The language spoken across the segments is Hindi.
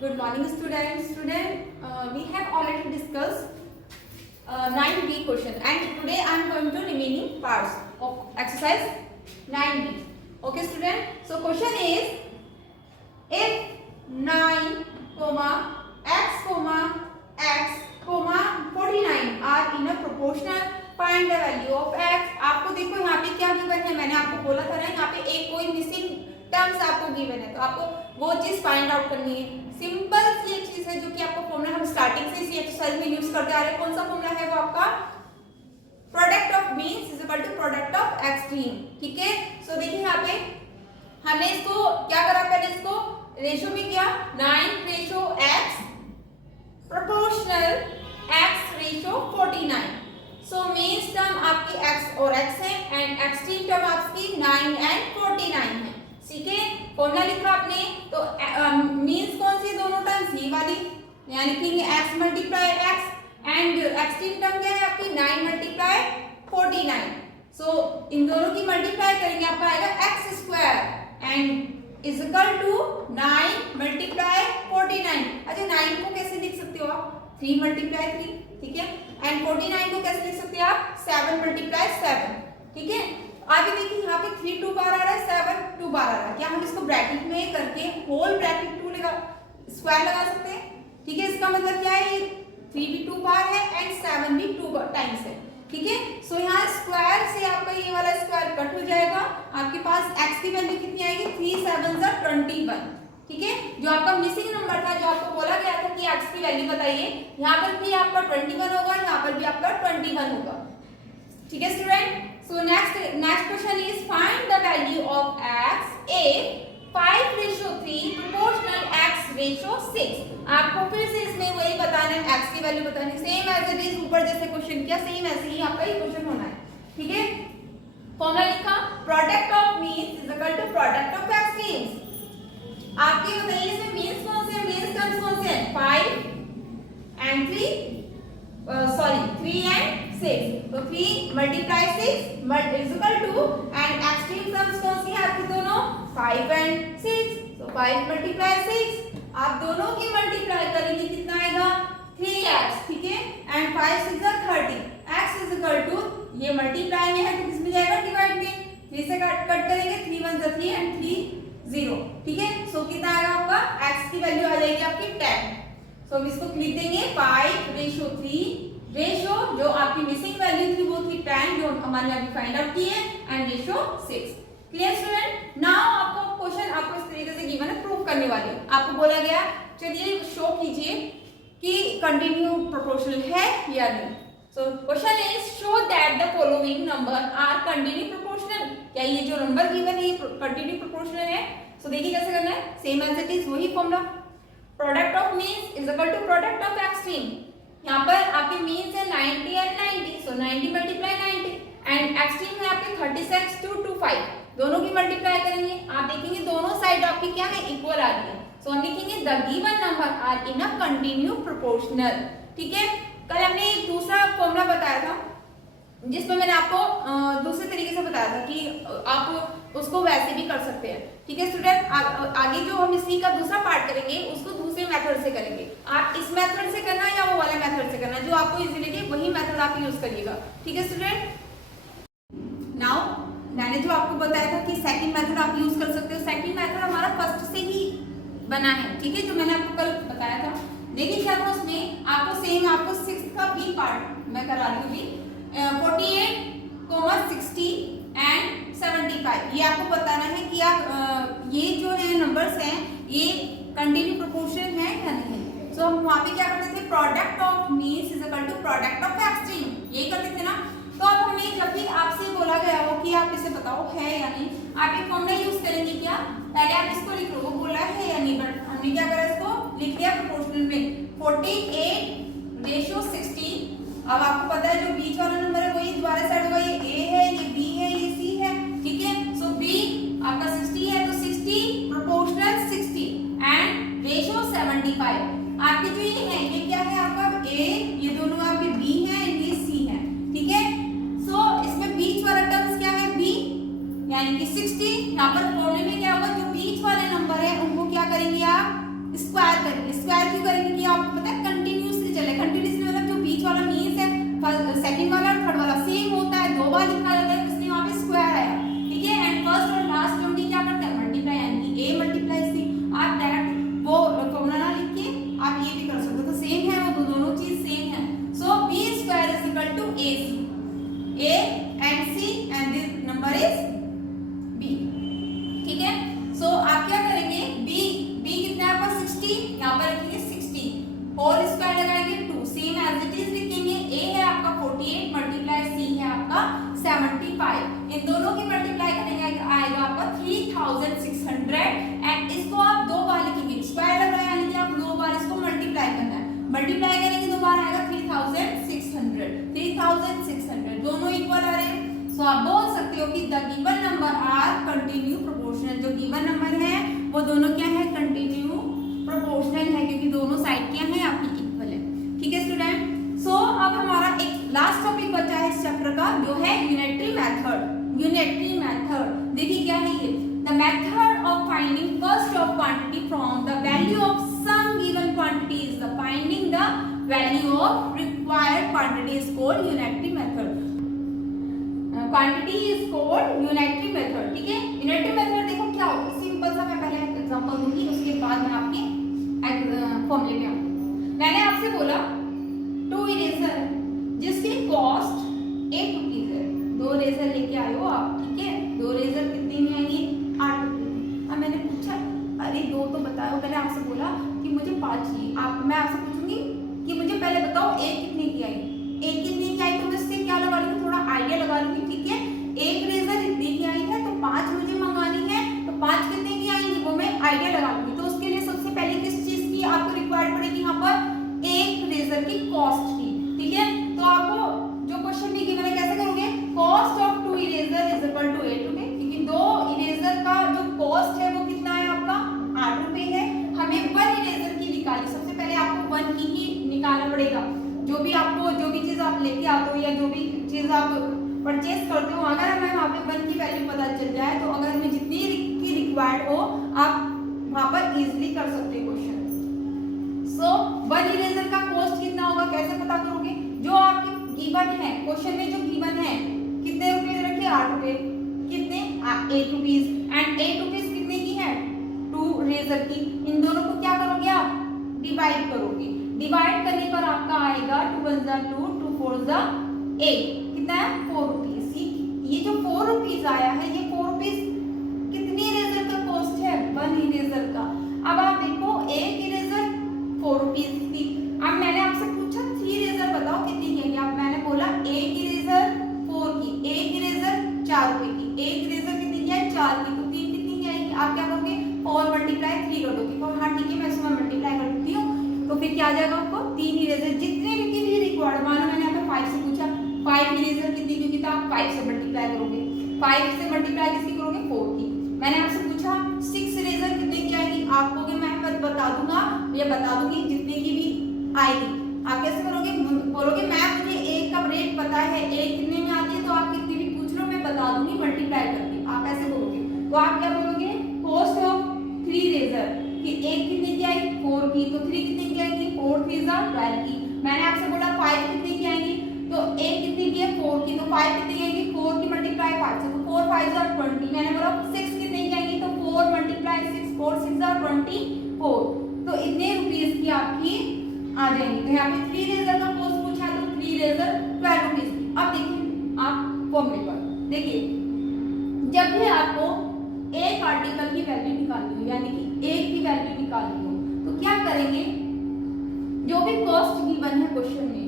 Good morning, students. We have already discussed 9B question, and today I am going to remaining parts of exercise 9B. Okay, student. So question is, if 9, x, x, 49 are in a proportional, find the value of x. आपको देखो यहाँ पे क्या गिवन है, मैंने आपको बोला था ना, यहाँ पे एक कोई मिसिंग टर्म्स आपको गिवन है, तो आपको वो चीज फाइंड आउट करनी है। सिंपल सी एक चीज है जो कि आपको फॉर्मूला हम स्टार्टिंग से इसी एक्सरसाइज में यूज करते आ रहे हैं। कौन सा फॉर्मूला है वो आपका product of means is equal to product of extreme. ठीक है, सो देखिए यहाँ पे हमने इसको क्या करा, पहले इसको रेशियो में किया 9:x proportional x ratio 49। So means term आपकी x और x है एंड एक्सट्रीम टर्म आपकी 9 एंड 49 है। ठीक है, फॉर्मूला लिखा आपने, तो मीन्स कौन सी दोनों टर्म्स, ये वाली, यानी कि x multiply x and extreme term क्या है आपकी 9 मल्टीप्लाई 49। सो इन दोनों की मल्टीप्लाई करेंगे, आपका आएगा x square and is equal to 9 multiply 49। अच्छा, 9 को कैसे लिख सकते हो आप, 3 मल्टीप्लाई 3। ठीक है, एंड 49 को कैसे लिख सकते हो आप, 7 मल्टीप्लाई 7। ठीक है, अभी देखिए यहाँ पे 3 2 बार आ रहा है, 7 2 बार आ रहा है, क्या हम इसको ब्रैकेट में करके होल ब्रैकेट 2 लगा स्क्वायर लगा सकते हैं। ठीक है, इसका मतलब क्या है, 3 भी 2 बार है एंड 7 भी 2 टाइम्स है। ठीक है, सो यहाँ स्क्वायर से आपका ये वाला स्क्वायर कट हो जाएगा, आपके पास x की वैल्यू कितनी आएगी, 3 7 21। ठीक है, जो आपका मिसिंग नंबर था, जो आपको बोला गया था कि x की वैल्यू बताइए, यहाँ पर भी आपका 21 होगा, यहाँ पर भी आपका 21 होगा। ठीक है student, so next question is find the value of x if 5:3 proportional x ratio 6। आपको फिर से इसमें वही बताना है, x की वैल्यू बतानी, सेम एज इट इज ऊपर जैसे क्वेश्चन किया, सेम ऐसे ही आपका ये क्वेश्चन होना है। ठीक है, फॉर्मूला लिखा product of means is equal to product of extremes. आपके बताइए इसमें मीन्स कौन से हैं, मीन्स टर्म्स कौन से हैं, 5 एंड 3 एंड 6। तो 3 multiply 6 is equal to, and extreme terms कौन सी है आपकी दोनों, 5 एंड 6। तो 5 मल्टीप्लाई 6, आप दोनों की मल्टीप्लाई करेंगे, कितना आएगा 3x। ठीक है, and 5 6 30, x is equal to, ये मल्टीप्लाई में है तो किस में जाएगा, डिवाइड में, 3 से कट करेंगे, 3 1 3 एंड 3 0। ठीक है, सो कितना आएगा आपका, x की वैल्यू आ जाएगी आपकी 10। सो हम इसको लिख देंगे 5:3 रेशियो, जो आपकी मिसिंग वैल्यू थी वो थी 10, जो हमारे अभी फाइंड आउट की है, and ratio 6। Clear student, now आपको क्वेश्चन आपको इस तरीके से गिवन है, प्रूव करने वाले हैं। आपको बोला गया चलिए शो कीजिए कि कंटिन्यू प्रोपोर्शनल है या नहीं। So question is show that the following number are continue proportional. क्या ये जो नंबर गिवन है ये कंटिन्यू प्रोपोर्शनल है? सो देखिए कैसे करना है, सेम एज इट इज वही formula, product of means is equal to product of extreme. यहाँ पर आपके मीन्स है 90 and 90, so 90 multiply 90, and extreme है आपके 36 to 25, दोनों की मल्टीप्लाई करेंगे, आप देखेंगे दोनों साइड आपकी क्या है, इक्वल आ रही है। सो हम लिखेंगे the given number are in a continue proportional. ठीक है, कल हमने एक दूसरा फॉर्मूला बताया था जिसमें मैंने आपको दूसरे तरीके से बताया था कि आप उसको वैसे भी कर सकते हैं। ठीक है स्टूडेंट, आगे जो हम इसी का दूसरा पार्ट करेंगे उसको दूसरे मेथड से करेंगे। आप इस मेथड से करना या वो वाला मेथड से करना, जो आपको इजी लगे वही मेथड आप यूज करिएगा। ठीक है स्टूडेंट, नाउ मैंने जो आपको बताया था कि सेकंड मेथड आप यूज कर सकते हो, सेकंड मेथड हमारा फर्स्ट से ही बना है। ठीक है, जो मैंने आपको कल बताया था, लेकिन क्या था उसमें आपको सेम, आपको 6 का बी पार्ट मैं करा रही हूँ, 48, 60 एंड 75। ये आपको बताना है कि आप ये जो है नंबर्स हैं ये कंटिन्यू प्रोपोर्शन है या नहीं है। सो हम वहाँ पे क्या करते थे, product of means is equal to product of extreme, यही करते थे ना। तो अब हमें जब भी आपसे बोला गया हो कि आप इसे बताओ है या नहीं, आप एक फॉर्मूला यूज करेंगे। क्या, पहले आप इसको लिख लो, वो बोला है या नहीं, बट हमने क्या करा, इसको लिख दिया प्रोपोर्शनल में 48:60। अब आपको पता है जो बीच वाला नंबर है वही दोबारा साइड होगा, ये a है, ये b है, ये c है। ठीक है, सो b आपका 60 है, तो 60 प्रोपोर्शनल 60 एंड रेशियो 75। आपके जो ये है ये क्या है आपका a, ये दोनों आपके b है, ये c है। ठीक है, सो इसमें बीच वाला टर्म्स क्या है, b, यानी कि 60। यहाँ पर फॉर्मूले में क्या होगा, जो बीच वाले नंबर है उनको क्या करेंगे आप, स्क्वायर करेंगे। क्यों करेंगे कि आपको पता है कंटिन्यूसली चले, कंटिन्यूसली मतलब जो बीच वाला मीन्स है सेकंड वाला और थर्ड वाला सेम होता है, दो बार लिखा जाता है, इसलिए वहां पे स्क्वायर आया, ठीक है। एंड फर्स्ट और लास्ट टर्म की क्या करते हैं मल्टीप्लाई, यानी कि a मल्टीप्लाई c। आप डायरेक्ट वो फॉर्मूला ना लिख के आप ये भी कर सकते हो, तो सेम है वो दोनों चीज सेम है। So b square is equal to ac, a and c and this number is b, ठीक है। सो आप क्या करेंगे b कितना है आपका 60, यहाँ पर रखेंगे 60, होल स्क्वायर लगाएंगे 2, सेम एज इट इज लिखेंगे। a है आपका 48 मल्टीप्लाई c है आपका 75, इन दोनों की मल्टीप्लाई करेंगे आएगा आपका 3600 एंड इसको आप दो बार लिखेंगे, स्क्वायर लग रहा है यानी कि आप दो बार इसको मल्टीप्लाई करना है, मल्टीप्लाई करेंगे दो बार आएगा 3600 दोनों इक्वल आ रहे हैं। सो आप बोल सकते हो कि the given number are continue proportional, जो गिवन नंबर है वो दोनों क्या है कंटिन्यू प्रोपोर्शनल है, क्योंकि दोनों साइड क्या है आपकी इक्वल है, ठीक है स्टूडेंट। सो अब हमारा एक लास्ट टॉपिक बचा है इस चैप्टर का, जो है यूनिटरी मेथड। यूनिटरी मेथड देखिए क्या है ये, the method of finding first of quantity from the value of some given quantity is the finding the value of required quantity is called unitary method. Quantity is called unitary method, ठीक है। यूनिटरी मेथड देखो क्या होता है, सिंपल सा मैं पहले एक एग्जांपल दूंगी, उसके बाद मैं आपके फॉर्मूले में आऊंगी। मैंने आपसे बोला 2 इरेजर जिसकी कॉस्ट 8 रुपीज है, 2 इरेजर लेके आए हो आप, ठीक है। 2 इरेजर कितने में आएंगे 8 रुपए। अब मैंने पूछा अरे 2 तो बताओ, मैंने आपसे बोला कि मुझे 5 चाहिए, मैं आपसे पूछूंगी कि मुझे पहले बताओ एक कितने की आई, एक कितने की आई, तो मैं इससे क्या लगा लूंगी, थोड़ा आइडिया लगा लूंगी, ठीक है। एक इरेजर इतने की आई है तो 5 मुझे मंगानी है, तो 5 कितने की आएंगी वो मैं आइडिया लगा लूंगी। तो उसके लिए सबसे पहले किस चीज की आपको रिक्वायर्ड पड़ेगी, यहाँ पर एक इरेजर की कॉस्ट की, ठीक है। तो आपको जो क्वेश्चन भी गिवन है कैसे करोगे, cost of 2 eraser is equal to 8 रुपए, क्योंकि 2 इरेजर का जो कॉस्ट है वो कितना है आपका 8 रुपए है। हमें 1 इरेजर की निकाली, सबसे पहले आपको 1 की ही निकालना पड़ेगा। जो भी चीज आप लेके आते हो या जो भी चीज आप परचेज करते हो, अगर हमें वहाँ पे 1 की वैल्यू पता चल जाए तो अगर हमें जितनी की रिक्वायर्ड हो आप वहाँ पर इजीली कर सकते हो क्वेश्चन। सो 1 इरेजर का कॉस्ट कितना होगा कैसे पता करोगे, जो आपके गिवन है क्वेश्चन में, जो गिवन है कितने रुपए रखे 8 रुपए, कितने 8 रुपीज, एंड 8 रुपीज कितने की है 2 इरेजर की। इन दोनों को क्या करोगे आप डिवाइड करोगे, डिवाइड करने पर आपका आएगा 2 1 जा 2 2 4 जा 8, कितना है 4 रुपीज। ये जो 4 रुपीज आया है, ये 4 रुपीज कितनी इरेजर का कॉस्ट है 1 इरेजर का। अब आप देखो एक इरेजर 4 रुपीज थी, अब मैंने आपसे पूछा 3 इरेजर बताओ कितनी की, अब मैंने बोला एक इरेजर 4 की, एक इरेजर 4 रुपए की, एक इरेजर कितनी की है 4 की, तो 3 कितनी की आएगी। आप क्या करोगे 4 मल्टीप्लाई 3 कर दोगे, तो हाँ ठीक है मैं इसमें मल्टीप्लाई कर देती हूँ, तो फिर क्या आ जाएगा आपको 3 इरेजर जितने की भी रिक्वायर्ड, मानो मैंने आपको 5 से पूछा 5 इरेजर कितनी की, तो आप 5 से मल्टीप्लाई करोगे, 5 से मल्टीप्लाई किसकी करोगे 4 की। मैंने आपसे पूछा 6 इरेजर कितने की आएगी, आप कहोगे मैं बता दूंगा या बता दूंगी जितने की भी आएगी। आप कैसे करोगे, बोलोगे मैं मुझे एक का रेट पता है, एक कितने में आती है, तो आप कितनी भी पूछ लो मैं बता दूंगी मल्टीप्लाई करके, आप ऐसे बोलोगे। तो आप क्या बोलोगे कॉस्ट ऑफ 3 इरेजर कि एक कितने की आई 4 की, तो 3 कितने की आएगी 4 3 जा 12 की। मैंने आपसे बोला 5 कितने की आएगी, तो एक कितने की है 4 की, तो 5 कितने की आएगी 4 की मल्टीप्लाई 5 से, तो 4 5 जा 20। मैंने बोला 6 कितने की आएगी, तो 4 मल्टीप्लाई 6 4 6 जा 24, तो इतने रुपीस की आपकी आ जाएंगी। तो यहाँ पे 3 इरेजर का कॉस्ट पूछा है, तो 3 इरेजर 12 रुपीस की। अब देखिए आप फॉर्मूले पर देखिए, जब भी आपको एक आर्टिकल की वैल्यू निकालनी हो, यानी कि एक की वैल्यू निकालनी हो, तो क्या करेंगे, जो भी कॉस्ट गिवन है क्वेश्चन में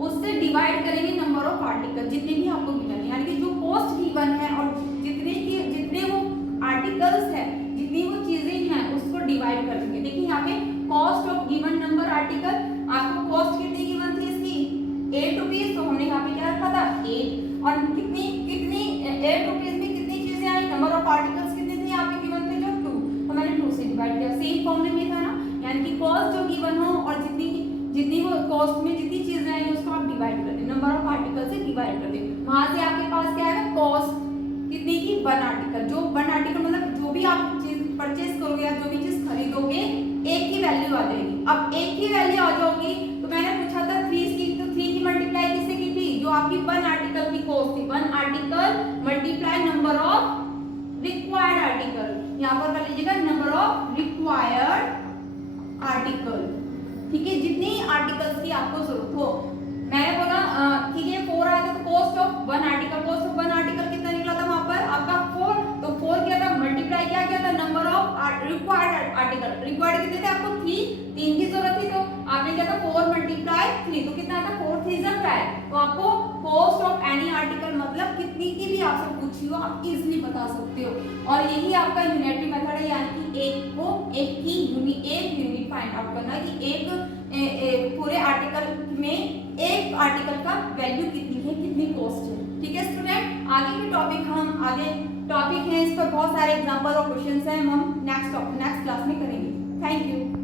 उससे डिवाइड करेंगे नंबर ऑफ आर्टिकल, जितने भी आपको गिवन है, यानी कि जो कॉस्ट गिवन है और जितने वो आर्टिकल्स है, जितनी वो चीजें हैं उसको डिवाइड कर देंगे। देखिए यहाँ पे cost of given number article, आपको कॉस्ट कितनी गिवन थी इसकी 8 रुपीज, तो हमने यहाँ पे क्या रखा था 8, और कितनी 8 रुपीज में कितनी चीजें आई, नंबर ऑफ आर्टिकल्स कितने थे यहाँ पे गिवन थे जो 2, तो मैंने 2 से डिवाइड किया। सेम फॉर्मूले में था ना, यानी कि कॉस्ट जो गिवन हो और जितनी वो कॉस्ट में जितनी चीजें आई उसको आप डिवाइड कर दें, नंबर ऑफ आर्टिकल से डिवाइड कर दें, वहां से आपके पास क्या आएगा कॉस्ट कितनी की 1 आर्टिकल। जो 1 आर्टिकल मतलब जो भी आप चीज परचेज करोगे या जो भी चीज खरीदोगे एक की वैल्यू आ जाएगी। अब एक की वैल्यू आ जाओगी तो मैंने पूछा था 3 की, तो 3 की मल्टीप्लाई किससे की थी, जो आपकी 1 आर्टिकल की कॉस्ट थी, 1 article multiply number of required article, यहाँ पर कर लीजिएगा नंबर ऑफ रिक्वायर्ड आर्टिकल, ठीक है, जितनी आर्टिकल्स की आपको जरूरत हो। मैंने बोला ठीक है 4 आया था तो cost of 1 article, cost of 1 article कितना निकला था वहां पर आपका 4, तो 4 क्या था मल्टीप्लाई क्या किया था number of required article, required कितने थे आपको 3 की जरूरत थी, तो आपने क्या था 4 मल्टीप्लाई 3, तो कितना आता 4 3 5, तो आपको कॉस्ट ऑफ एनी आर्टिकल मतलब कितनी की भी आपसे पूछी हो आप इजीली बता सकते हो। और यही आपका यूनिटरी मेथड है, यानी कि एक यूनिट फाइंड आउट करना कि एक पूरे आर्टिकल में एक आर्टिकल का वैल्यू कितनी है, कितनी कॉस्ट है, ठीक है स्टूडेंट। आगे के टॉपिक है, इस पर बहुत सारे एग्जांपल और क्वेश्चंस हैं, हम नेक्स्ट क्लास में करेंगे। Thank you.